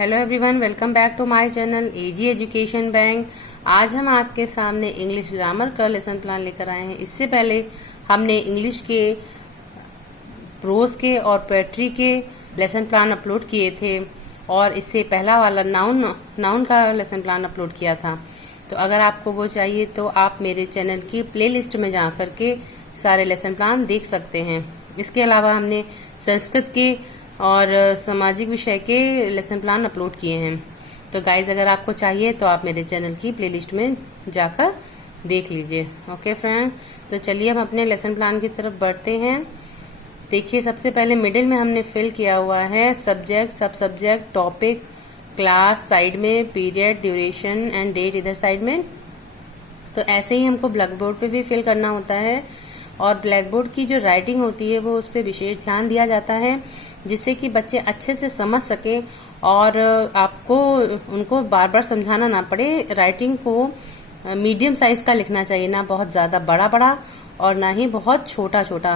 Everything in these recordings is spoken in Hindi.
Hello everyone, welcome back to my channel AG education bank. आज हम आपके सामने इंग्लिश ग्रामर का लेसन प्लान लेकर आए हैं। इससे पहले हमने इंग्लिश के प्रोज के और पोएट्री के लेसन प्लान अपलोड किए थे और इससे पहला वाला नाउन का लेसन प्लान अपलोड किया था। तो अगर आपको वो चाहिए तो आप मेरे चैनल की प्लेलिस्ट में जा करके सारे लेसन प्लान देख सकते हैं। इसके अलावा हमने संस्कृत के और सामाजिक विषय के लेसन प्लान अपलोड किए हैं। तो गाइज, अगर आपको चाहिए तो आप मेरे चैनल की प्लेलिस्ट में जाकर देख लीजिए। ओके फ्रेंड, तो चलिए हम अपने लेसन प्लान की तरफ बढ़ते हैं। देखिए, सबसे पहले मिडिल में हमने फिल किया हुआ है सब्जेक्ट, सब सब्जेक्ट, टॉपिक, क्लास साइड में, पीरियड, ड्यूरेशन एंड डेट इधर साइड में। तो ऐसे ही हमको ब्लैक बोर्ड पे भी फिल करना होता है और ब्लैक बोर्ड की जो राइटिंग होती है वो उस पर विशेष ध्यान दिया जाता है, जिससे कि बच्चे अच्छे से समझ सके और आपको उनको बार बार समझाना ना पड़े। राइटिंग को मीडियम साइज का लिखना चाहिए, ना बहुत ज़्यादा बड़ा बड़ा और ना ही बहुत छोटा छोटा।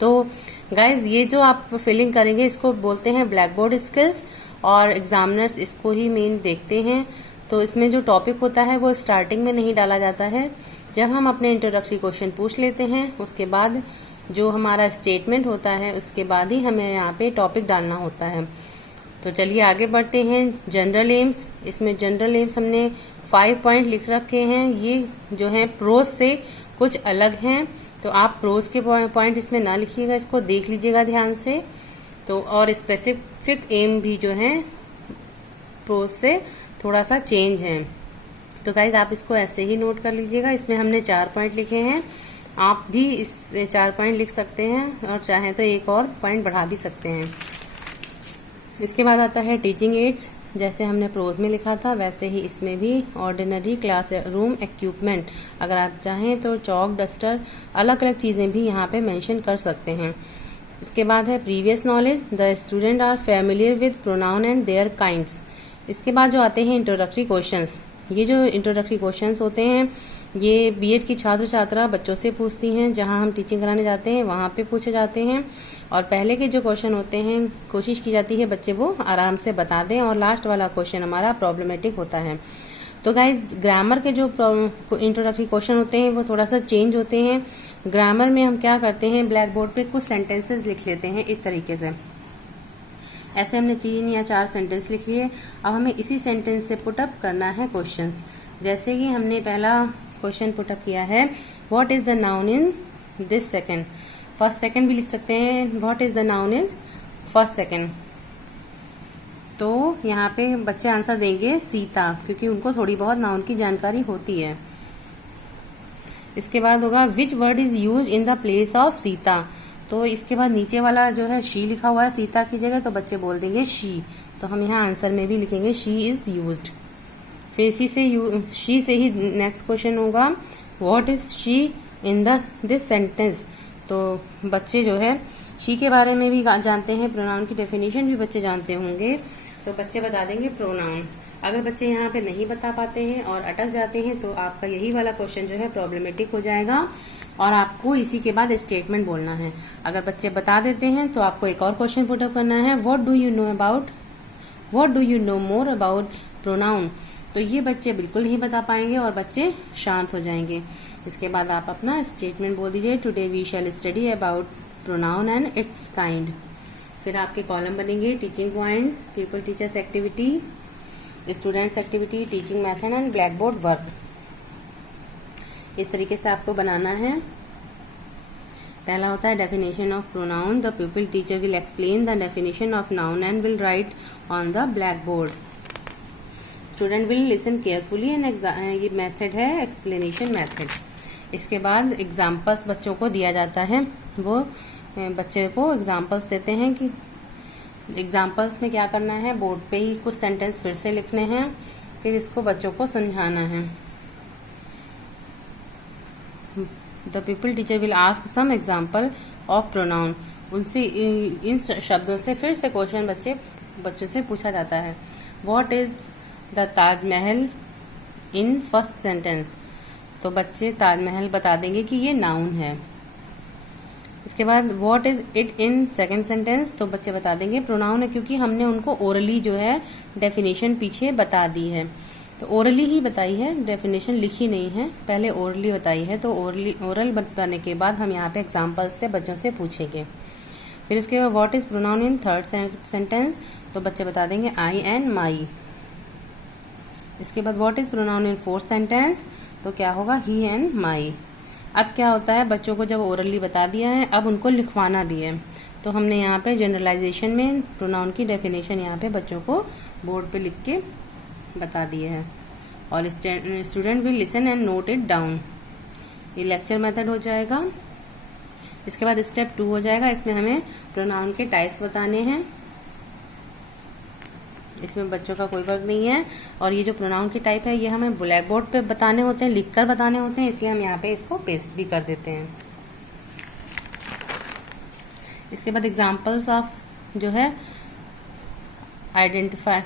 तो गाइज, ये जो आप फिलिंग करेंगे इसको बोलते हैं ब्लैक बोर्ड स्किल्स और एग्जामिनर्स इसको ही मेन देखते हैं। तो इसमें जो टॉपिक होता है वो स्टार्टिंग में नहीं डाला जाता है। जब हम अपने इंट्रोडक्टरी क्वेश्चन पूछ लेते हैं उसके बाद जो हमारा स्टेटमेंट होता है उसके बाद ही हमें यहाँ पे टॉपिक डालना होता है। तो चलिए आगे बढ़ते हैं। जनरल एम्स, इसमें जनरल एम्स हमने 5 पॉइंट लिख रखे हैं। ये जो है प्रोज से कुछ अलग हैं, तो आप प्रोज के पॉइंट इसमें ना लिखिएगा, इसको देख लीजिएगा ध्यान से। तो और स्पेसिफिक एम भी जो है प्रोज से थोड़ा सा चेंज है। तो गाइज, आप इसको ऐसे ही नोट कर लीजिएगा। इसमें हमने 4 पॉइंट लिखे हैं, आप भी इस 4 पॉइंट लिख सकते हैं और चाहें तो एक और पॉइंट बढ़ा भी सकते हैं। इसके बाद आता है टीचिंग एड्स। जैसे हमने प्रोज में लिखा था वैसे ही इसमें भी ऑर्डिनरी क्लास रूम इक्विपमेंट, अगर आप चाहें तो चॉक, डस्टर, अलग अलग चीज़ें भी यहाँ पे मेंशन कर सकते हैं। इसके बाद है previous knowledge, the student are familiar with pronoun and their kinds. इसके बाद जो आते हैं इंट्रोडक्टरी क्वेश्चंस। ये जो इंट्रोडक्टरी क्वेश्चंस होते हैं ये बीएड की छात्र छात्रा बच्चों से पूछती हैं, जहां हम टीचिंग कराने जाते हैं वहां पे पूछे जाते हैं। और पहले के जो क्वेश्चन होते हैं कोशिश की जाती है बच्चे वो आराम से बता दें, और लास्ट वाला क्वेश्चन हमारा प्रॉब्लमेटिक होता है। तो गाइज, ग्रामर के जो इंट्रोडक्टरी क्वेश्चन होते हैं वो थोड़ा सा चेंज होते हैं। ग्रामर में हम क्या करते हैं, ब्लैक बोर्ड पे कुछ सेंटेंसेस लिख लेते हैं इस तरीके से। ऐसे हमने 3 या 4 सेंटेंस लिख लिए। अब हमें इसी सेंटेंस से पुटअप करना है क्वेश्चंस। जैसे कि हमने पहला क्वेश्चन पुटअप किया है, what is the noun in this second. First second भी लिख सकते हैं, what is the noun in first second. तो यहाँ पे बच्चे आंसर देंगे सीता, क्योंकि उनको थोड़ी बहुत नाउन की जानकारी होती है। इसके बाद होगा which word is use in the place of Sita. तो इसके बाद नीचे वाला जो है शी लिखा हुआ है सीता की जगह, तो बच्चे बोल देंगे शी। तो हम यहाँ आंसर में भी लिखेंगे शी इज यूज्ड। फिर शी से ही नेक्स्ट क्वेश्चन होगा, what is she in this sentence. तो बच्चे जो है शी के बारे में भी जानते हैं, प्रोनाउन की डेफिनेशन भी बच्चे जानते होंगे, तो बच्चे बता देंगे प्रोनाउन। अगर बच्चे यहाँ पे नहीं बता पाते हैं और अटक जाते हैं तो आपका यही वाला क्वेश्चन जो है प्रॉब्लमेटिक हो जाएगा और आपको इसी के बाद स्टेटमेंट बोलना है। अगर बच्चे बता देते हैं तो आपको एक और क्वेश्चन पुटअप करना है, what do you know more about pronoun. तो ये बच्चे बिल्कुल नहीं बता पाएंगे और बच्चे शांत हो जाएंगे। इसके बाद आप अपना स्टेटमेंट बोल दीजिए, today we shall study about pronoun and its kind. फिर आपके कॉलम बनेंगे teaching point, pupil teachers activity, students activity, teaching method and blackboard work. इस तरीके से आपको बनाना है। पहला होता है definition of pronoun, the pupil teacher will explain the definition of noun and will write on the blackboard. Student will listen carefully and ये मेथड है एक्सप्लेनेशन मेथड। इसके बाद एग्जाम्पल्स बच्चों को दिया जाता है, वो बच्चे को एग्जाम्पल्स देते हैं कि एग्जाम्पल्स में क्या करना है, बोर्ड पे ही कुछ सेंटेंस फिर से लिखने हैं, फिर इसको बच्चों को समझाना है। The pupil teacher will ask some example of pronoun. उनसे इन शब्दों से फिर से क्वेश्चन बच्चों से पूछा जाता है। What is the Taj Mahal in first sentence. तो बच्चे ताजमहल बता देंगे कि ये नाउन है। इसके बाद what is it in second sentence, तो बच्चे बता देंगे प्रोनाउन है, क्योंकि हमने उनको ओरली जो है डेफिनेशन पीछे बता दी है, तो ओरली ही बताई है, डेफिनेशन लिखी नहीं है, पहले ओरली बताई है, तो ओरल बताने के बाद हम यहाँ पे एग्जाम्पल से बच्चों से पूछेंगे। फिर इसके बाद what is pronoun in third sentence, तो बच्चे बता देंगे आई एंड माई। इसके बाद what is pronoun in fourth sentence, तो क्या होगा ही एंड माई। अब क्या होता है, बच्चों को जब ओरली बता दिया है अब उनको लिखवाना भी है, तो हमने यहाँ पे जनरलाइजेशन में प्रोनाउन की डेफिनेशन यहाँ पे बच्चों को बोर्ड पे लिख के बता दिए हैं, और student will listen and note it down. ये लेक्चर मेथड हो जाएगा। इसके बाद स्टेप 2 हो जाएगा, इसमें हमें प्रोनाउन के टाइप्स बताने हैं। इसमें बच्चों का कोई वर्क नहीं है, और ये जो प्रोनाउन की टाइप है ये हमें ब्लैक बोर्ड पे बताने होते हैं, लिखकर बताने होते हैं, इसलिए हम यहाँ पे इसको पेस्ट भी कर देते हैं। इसके बाद एग्जांपल्स ऑफ जो है identify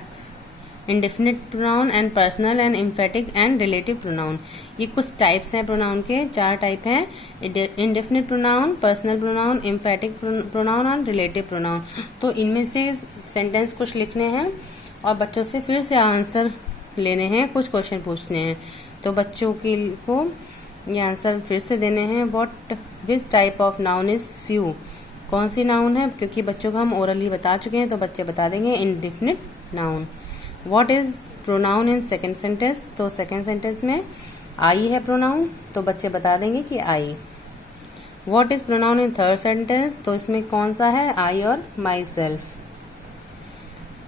indefinite pronoun and personal and emphatic and relative pronoun. ये कुछ टाइप्स हैं प्रोनाउन के, 4 टाइप हैं, indefinite pronoun, personal pronoun, emphatic pronoun और रिलेटिव प्रोनाउन। तो इनमें से सेंटेंस कुछ लिखने हैं और बच्चों से फिर से आंसर लेने हैं, कुछ क्वेश्चन पूछने हैं, तो बच्चों को ये आंसर फिर से देने हैं। What which type of noun is few, कौन सी नाउन है, क्योंकि बच्चों को हम ओरली बता चुके हैं, तो बच्चे बता देंगे indefinite noun. What is pronoun in second sentence, तो सेकेंड सेंटेंस में आई है प्रोनाउन, तो बच्चे बता देंगे कि I. What is pronoun in third sentence, तो इसमें कौन सा है, आई और myself.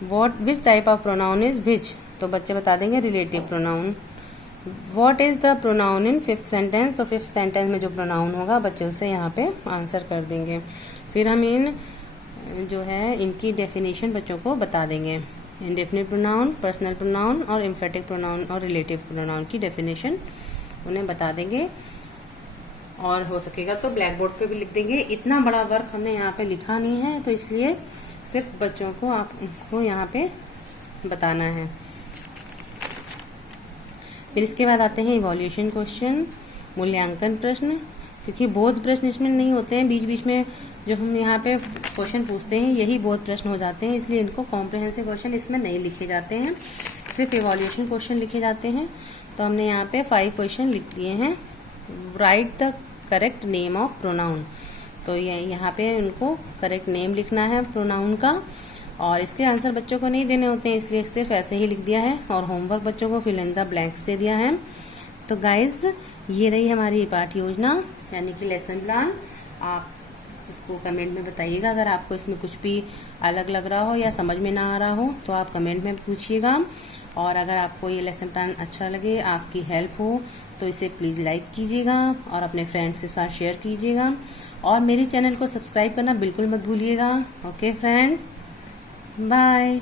What which type of pronoun is which, तो बच्चे बता देंगे relative pronoun. What is the pronoun in fifth sentence, तो फिफ्थ सेंटेंस में जो प्रोनाउन होगा बच्चे उसे यहाँ पे आंसर कर देंगे। फिर हम इन जो है इनकी डेफिनेशन बच्चों को बता देंगे, इंडेफिनिट प्रोनाउन, पर्सनल प्रोनाउन और एम्फेटिक प्रोनाउन और रिलेटिव प्रोनाउन की डेफिनेशन उन्हें बता देंगे, और हो सकेगा तो ब्लैक बोर्ड पे भी लिख देंगे। इतना बड़ा वर्क हमने यहाँ पे लिखा नहीं है, तो इसलिए सिर्फ बच्चों को आपको यहाँ पे बताना है। फिर इसके बाद आते हैं इवैल्यूएशन क्वेश्चन, मूल्यांकन प्रश्न, क्योंकि बोध प्रश्न इसमें नहीं होते हैं, बीच बीच में जो हम यहाँ पे क्वेश्चन पूछते हैं यही बोध प्रश्न हो जाते हैं, इसलिए इनको कॉम्प्रिहेंसिव क्वेश्चन इसमें नहीं लिखे जाते हैं, सिर्फ इवैल्यूएशन क्वेश्चन लिखे जाते हैं। तो हमने यहाँ पे 5 क्वेश्चन लिख दिए हैं। Right the correct name of pronoun, तो ये यहाँ पे उनको करेक्ट नेम लिखना है प्रोनाउन का, और इसके आंसर बच्चों को नहीं देने होते हैं, इसलिए सिर्फ ऐसे ही लिख दिया है, और होमवर्क बच्चों को फिल इन द ब्लैंक्स दे दिया है। तो गाइज ये रही हमारी पाठ योजना यानी कि लेसन प्लान। आप इसको कमेंट में बताइएगा, अगर आपको इसमें कुछ भी अलग लग रहा हो या समझ में ना आ रहा हो तो आप कमेंट में पूछिएगा, और अगर आपको ये लेसन प्लान अच्छा लगे, आपकी हेल्प हो, तो इसे प्लीज़ लाइक कीजिएगा और अपने फ्रेंड्स के साथ शेयर कीजिएगा, और मेरे चैनल को सब्सक्राइब करना बिल्कुल मत भूलिएगा। Okay friends, bye.